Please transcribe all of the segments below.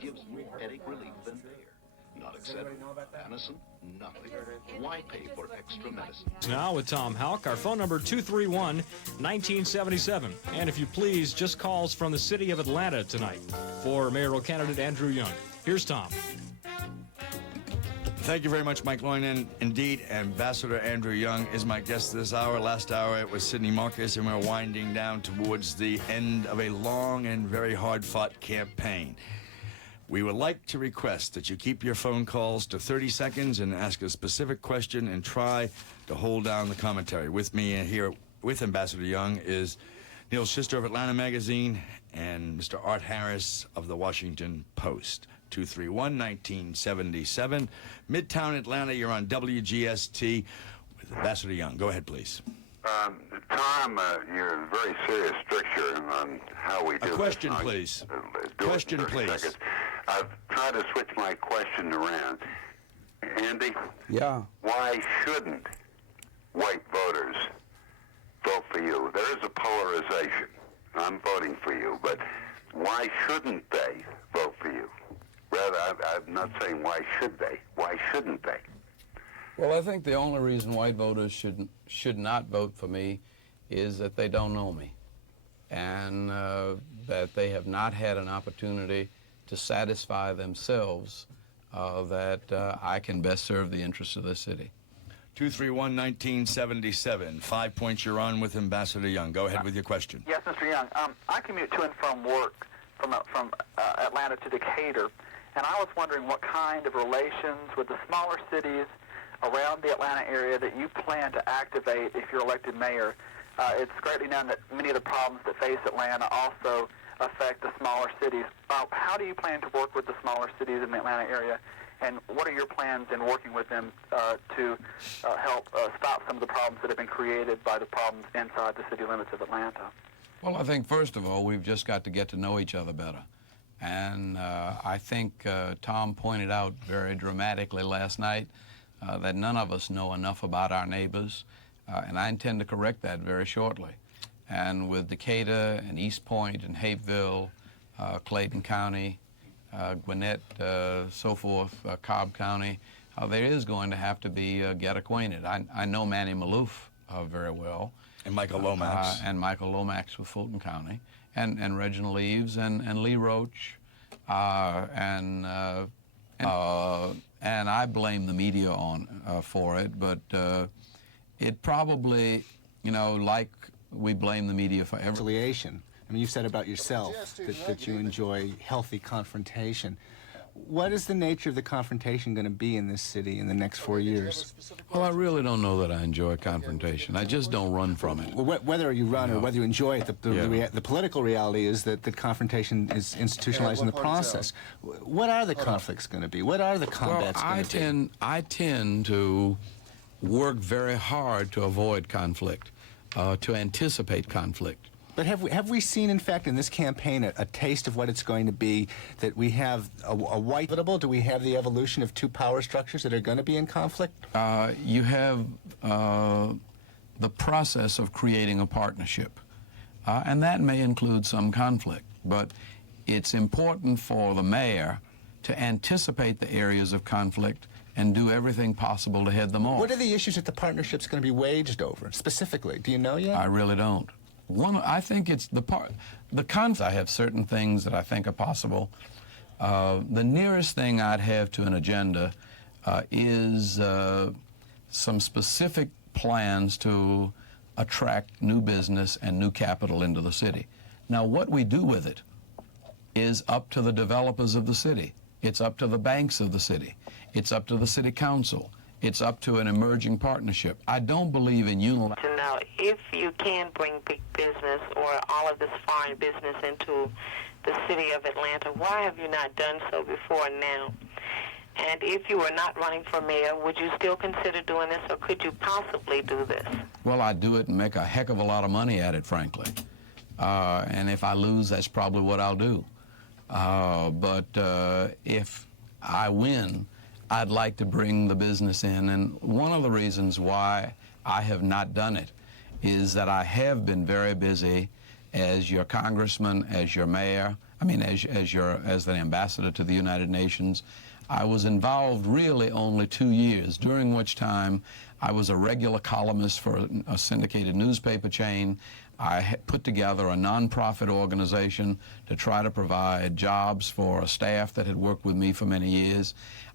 gives more headache relief than Bayer. Not accepted. Anacin, nothing. Why pay for extra medicine? Now with Tom Houck, our phone number 231-1977. And if you please, just calls from the city of Atlanta tonight for mayoral candidate Andrew Young. Here's Tom. Thank you very much, Mike Loynan. Indeed, Ambassador Andrew Young is my guest this hour. Last hour it was Sidney Marcus, and we're winding down towards the end of a long and very hard-fought campaign. We would like to request that you keep your phone calls to 30 seconds and ask a specific question and try to hold down the commentary. With me here with Ambassador Young is Neil Schister of Atlanta Magazine and Mr. Art Harris of the Washington Post. 231-1977. Midtown Atlanta, you're on WGST with Ambassador Young. Go ahead, please. Tom, you're a very serious stricture on how we do a question, this. Please. Question, please. Seconds. I've tried to switch my question around. Andy? Yeah. Why shouldn't white voters vote for you? There is a polarization. I'm voting for you, but why shouldn't they vote for you? Rather, I'm not saying why should they. Why shouldn't they? Well, I think the only reason white voters should not vote for me is that they don't know me, and that they have not had an opportunity to satisfy themselves that I can best serve the interests of the city. 231-1977. 5 points you're on with Ambassador Young. Go ahead with your question. Yes, Mr. Young. I commute to and from work from Atlanta to Decatur, and I was wondering what kind of relations with the smaller cities around the Atlanta area that you plan to activate if you're elected mayor. It's greatly known that many of the problems that face Atlanta also affect the smaller cities. How do you plan to work with the smaller cities in the Atlanta area, and what are your plans in working with them to help stop some of the problems that have been created by the problems inside the city limits of Atlanta? Well, I think, first of all, we've just got to get to know each other better. And I think Tom pointed out very dramatically last night that none of us know enough about our neighbors, and I intend to correct that very shortly. And with Decatur and East Point and Hapeville, Clayton County, Gwinnett, so forth, Cobb County, there is going to have to be get acquainted. I know Manny Maloof very well. And Michael Lomax. And Michael Lomax with Fulton County. And Reginald Eves and Lee Roach. And I blame the media for it, but it probably, like we blame the media for everything. Reconciliation. I mean, you've said about yourself that you enjoy healthy confrontation. What is the nature of the confrontation going to be in this city in the next 4 years? Well, I really don't know that I enjoy confrontation. I just don't run from it. Well, whether you run or whether you enjoy it, the political reality is that the confrontation is institutionalized in the process. What are the conflicts going to be? What are the combats going to be? I tend to work very hard to avoid conflict, to anticipate conflict. But have we seen, in fact, in this campaign, a taste of what it's going to be, that we have a white... Do we have the evolution of two power structures that are going to be in conflict? You have the process of creating a partnership, and that may include some conflict, but it's important for the mayor to anticipate the areas of conflict and do everything possible to head them off. What are the issues that the partnership's going to be waged over, specifically? Do you know yet? I really don't. I think it's the conflict. I have certain things that I think are possible. The nearest thing I'd have to an agenda is some specific plans to attract new business and new capital into the city. Now, what we do with it is up to the developers of the city. It's up to the banks of the city. It's up to the city council. It's up to an emerging partnership. I don't believe in unilateral. To know if you can bring big business or all of this foreign business into the city of Atlanta, why have you not done so before now? And if you were not running for mayor, would you still consider doing this, or could you possibly do this? Well, I'd do it and make a heck of a lot of money at it, frankly. And if I lose, that's probably what I'll do. But if I win, I'd like to bring the business in, and one of the reasons why I have not done it is that I have been very busy as your congressman, as your mayor. I mean, as the ambassador to the United Nations, I was involved really only 2 years, during which time I was a regular columnist for a syndicated newspaper chain. I put together a nonprofit organization to try to provide jobs for a staff that had worked with me for many years.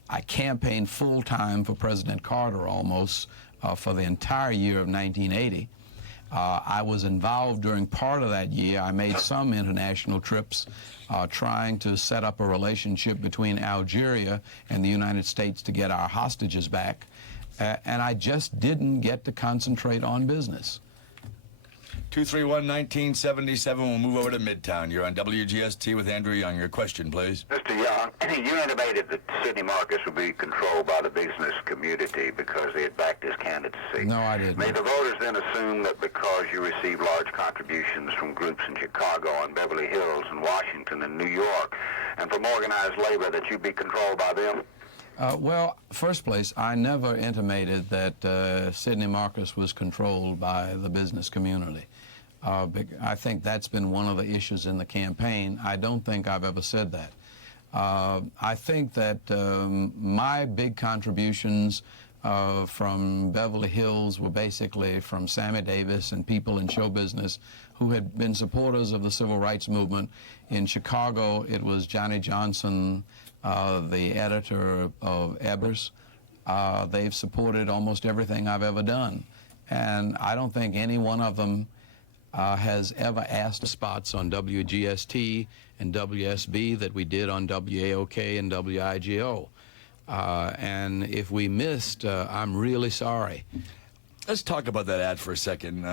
I campaigned full-time for President Carter almost for the entire year of 1980. I was involved during part of that year. I made some international trips trying to set up a relationship between Algeria and the United States to get our hostages back. And I just didn't get to concentrate on business. 231-1977. We'll move over to Midtown. You're on WGST with Andrew Young. Your question, please. Mr. Young, you intimated that Sidney Marcus would be controlled by the business community because they had backed his candidacy. No, I didn't. May the voters then assume that because you received large contributions from groups in Chicago and Beverly Hills and Washington and New York and from organized labor that you'd be controlled by them? Well, first place, I never intimated that Sidney Marcus was controlled by the business community. I think that's been one of the issues in the campaign. I don't think I've ever said that. I think that my big contributions from Beverly Hills were basically from Sammy Davis and people in show business who had been supporters of the civil rights movement. In Chicago, it was Johnny Johnson, the editor of Ebers. They've supported almost everything I've ever done. And I don't think any one of them has ever asked spots on WGST and WSB that we did on WAOK and WIGO. And if we missed, I'm really sorry. Let's talk about that ad for a second.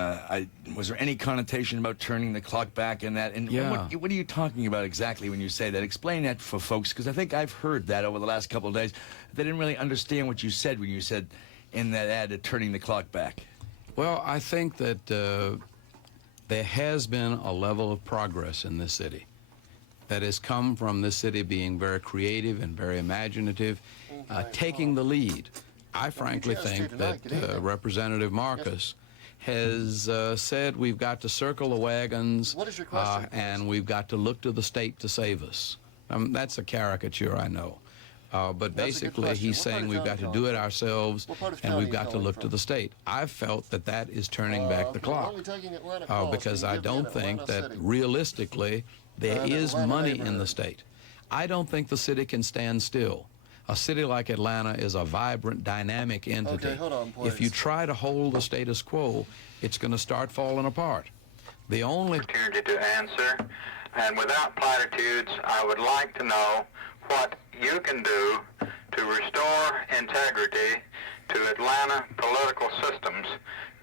Was there any connotation about turning the clock back in that? And yeah. What are you talking about exactly when you say that? Explain that for folks, because I think I've heard that over the last couple of days. They didn't really understand what you said when you said in that ad turning the clock back. Well, I think that there has been a level of progress in this city that has come from this city being very creative and very imaginative, taking the lead. I frankly think that Representative Marcus has said we've got to circle the wagons and we've got to look to the state to save us. That's a caricature, I know. But basically he's saying we've got to do it ourselves and we've got to look to the state. I've felt that that is turning back the clock because I don't think that realistically there is money in the state. I don't think the city can stand still. A city like Atlanta is a vibrant, dynamic entity. Okay, hold on, please. If you try to hold the status quo, it's going to start falling apart. The only opportunity to answer, and without platitudes, I would like to know what you can do to restore integrity to Atlanta political systems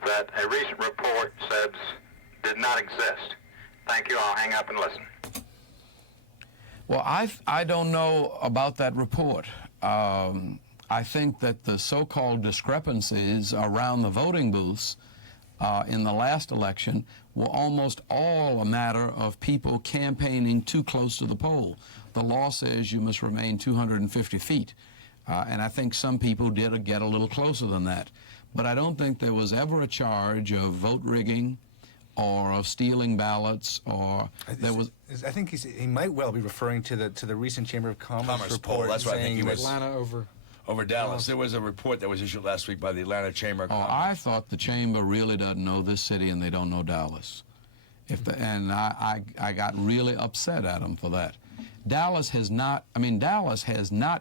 that a recent report says did not exist. Thank you. I'll hang up and listen. Well, I don't know about that report. I think that the so-called discrepancies around the voting booths in the last election were almost all a matter of people campaigning too close to the poll. The law says you must remain 250 feet, and I think some people did get a little closer than that. But I don't think there was ever a charge of vote rigging or of stealing ballots, or there was. I think he might well be referring to the recent Chamber of Commerce report. Poll. That's right. I think he was Atlanta over Dallas. There was a report that was issued last week by the Atlanta Chamber of Commerce. I thought the Chamber really doesn't know this city and they don't know Dallas. And I got really upset at them for that. Dallas has not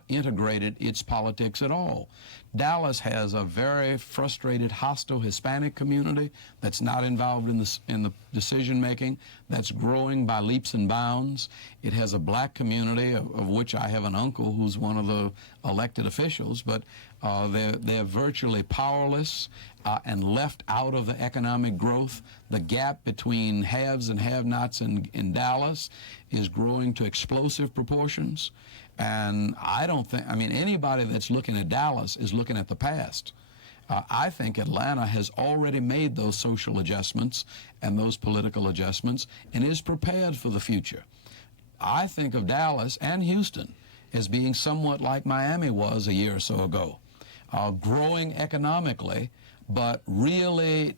integrated its politics at all. Dallas has a very frustrated, hostile Hispanic community that's not involved in the decision-making, that's growing by leaps and bounds. It has a black community, of which I have an uncle who's one of the elected officials, but they're virtually powerless and left out of the economic growth. The gap between haves and have-nots in Dallas is growing to explosive proportions. And I don't think, anybody that's looking at Dallas is looking at the past. I think Atlanta has already made those social adjustments and those political adjustments and is prepared for the future. I think of Dallas and Houston as being somewhat like Miami was a year or so ago, growing economically, but really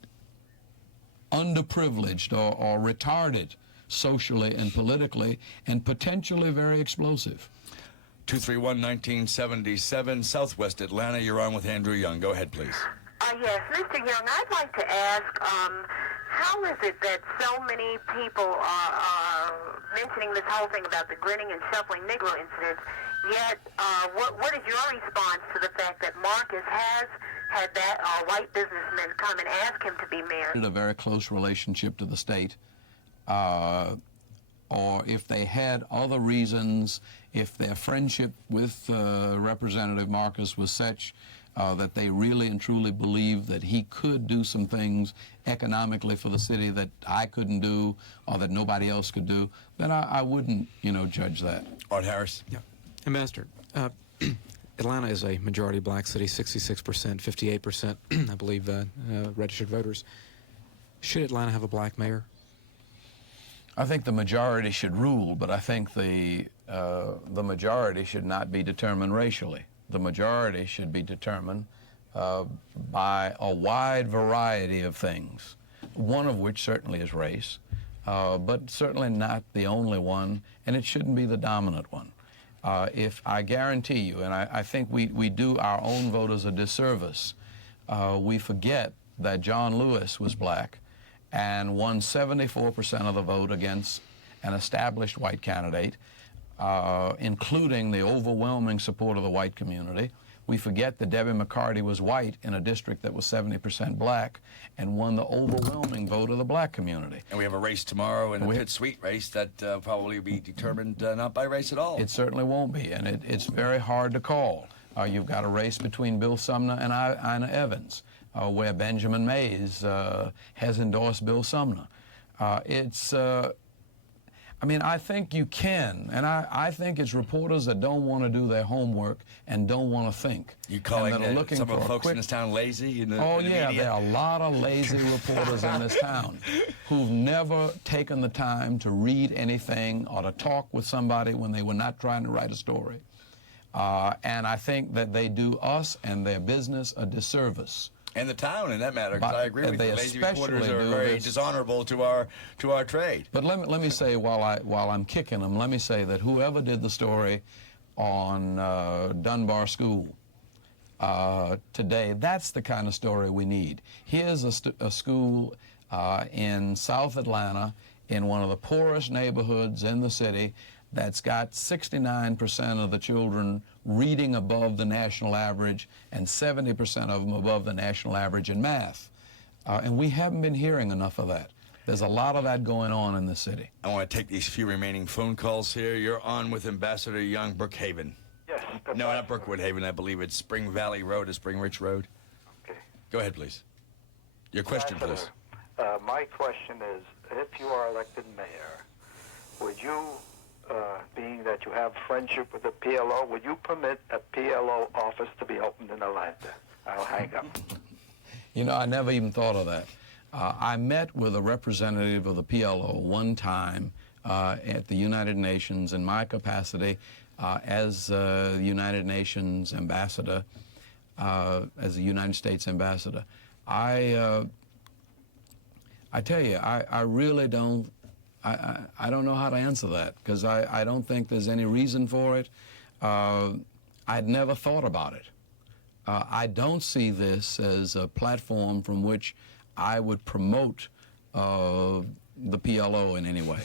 underprivileged or retarded socially and politically, and potentially very explosive. 231-1977, Southwest Atlanta. You're on with Andrew Young. Go ahead, please. Yes, Mr. Young, I'd like to ask, how is it that so many people are mentioning this whole thing about the grinning and shuffling Negro incidents, yet what is your response to the fact that Marcus has had that white businessman come and ask him to be mayor? A very close relationship to the state, or if they had other reasons, if their friendship with Representative Marcus was such that they really and truly believed that he could do some things economically for the city that I couldn't do or that nobody else could do, then I wouldn't, judge that. Art Harris. Yeah. Ambassador, Atlanta is a majority black city, 66%, 58%, I believe, registered voters. Should Atlanta have a black mayor? I think the majority should rule, but I think the majority should not be determined racially. The majority should be determined by a wide variety of things, one of which certainly is race, but certainly not the only one, and it shouldn't be the dominant one. If I guarantee you, and I think we do our own voters a disservice, we forget that John Lewis was black and won 74% of the vote against an established white candidate, including the overwhelming support of the white community. We forget that Debbie McCarty was white in a district that was 70% black and won the overwhelming vote of the black community. And we have a race tomorrow in the Pitt Suite race that probably will be determined not by race at all. It certainly won't be, and it's very hard to call. You've got a race between Bill Sumner and Ina Evans, where Benjamin Mays has endorsed Bill Sumner. I think you can, and I think it's reporters that don't want to do their homework and don't want to think. You calling some of the folks in this town lazy? There are a lot of lazy reporters in this town who've never taken the time to read anything or to talk with somebody when they were not trying to write a story. And I think that they do us and their business a disservice. And the town, in that matter, because I agree with you. Lazy reporters are very dishonorable to our trade. But let me say, while I'm kicking them, let me say that whoever did the story on Dunbar School today, that's the kind of story we need. Here's a school in South Atlanta, in one of the poorest neighborhoods in the city, that's got 69% of the children reading above the national average and 70% of them above the national average in math. And we haven't been hearing enough of that. There's a lot of that going on in the city. I want to take these few remaining phone calls here. You're on with Ambassador Young, Brookhaven. Yes. No, not Brookwood Haven. I believe it's Spring Valley Road or Spring Ridge Road. Okay. Go ahead, please. Your question, please. My question is, if you are elected mayor, would you, being that you have friendship with the PLO, would you permit a PLO office to be opened in Atlanta? I'll hang up. I never even thought of that. I met with a representative of the PLO one time at the United Nations in my capacity as the United Nations ambassador, as a United States ambassador. I tell you, I really don't. I don't know how to answer that because I don't think there's any reason for it. I'd never thought about it. I don't see this as a platform from which I would promote the PLO in any way.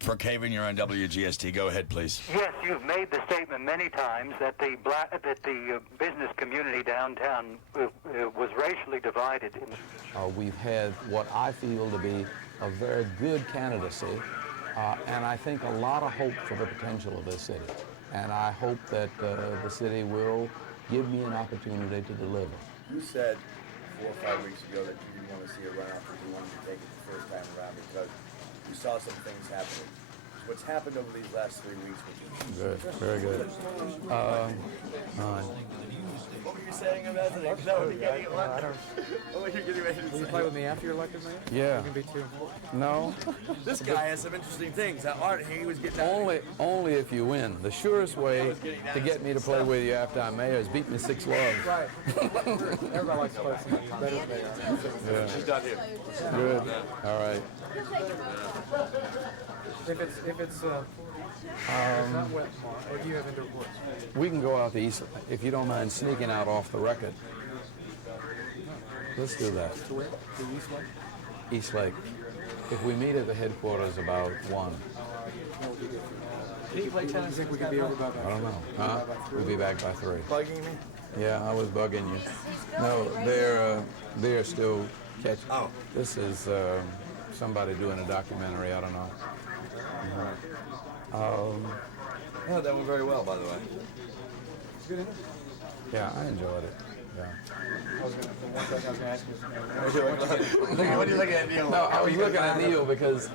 Brookhaven, you're on WGST. Go ahead, please. Yes, you've made the statement many times that the business community downtown was racially divided. We've had what I feel to be a very good candidacy, and I think a lot of hope for the potential of this city. And I hope that the city will give me an opportunity to deliver. You said 4 or 5 weeks ago that you didn't want to see a runoff, but you wanted to take it the first time around because you saw some things happening. What's happened over these last 3 weeks? Good, very good. What were you saying about it? No, you're getting it. What were you getting ready to say? Will you play with me after you're elected mayor? Yeah. You can be too. No. This guy has some interesting things. Art, he was getting only if you win. The surest way to get me to play with you after I'm mayor is beat me 6 loves. Right. Everybody likes to play some better mayor. She's done here. Good. All right. If it's not wet, or do you have indoor courts? We can go out the east, if you don't mind sneaking out off the record. Let's do that. To where? The East Lake? East Lake. If we meet at the headquarters about 1. Do you think we could be over by I don't know. Huh? We'll be back by 3. Bugging me? Yeah, I was bugging you. No, they're still catching. Oh. This is somebody doing a documentary. I don't know. Yeah, that went very well, by the way. Yeah, I enjoyed it. Yeah. The one thing I was going to ask you is, What are you looking at, Neil? No, I was looking at Neil because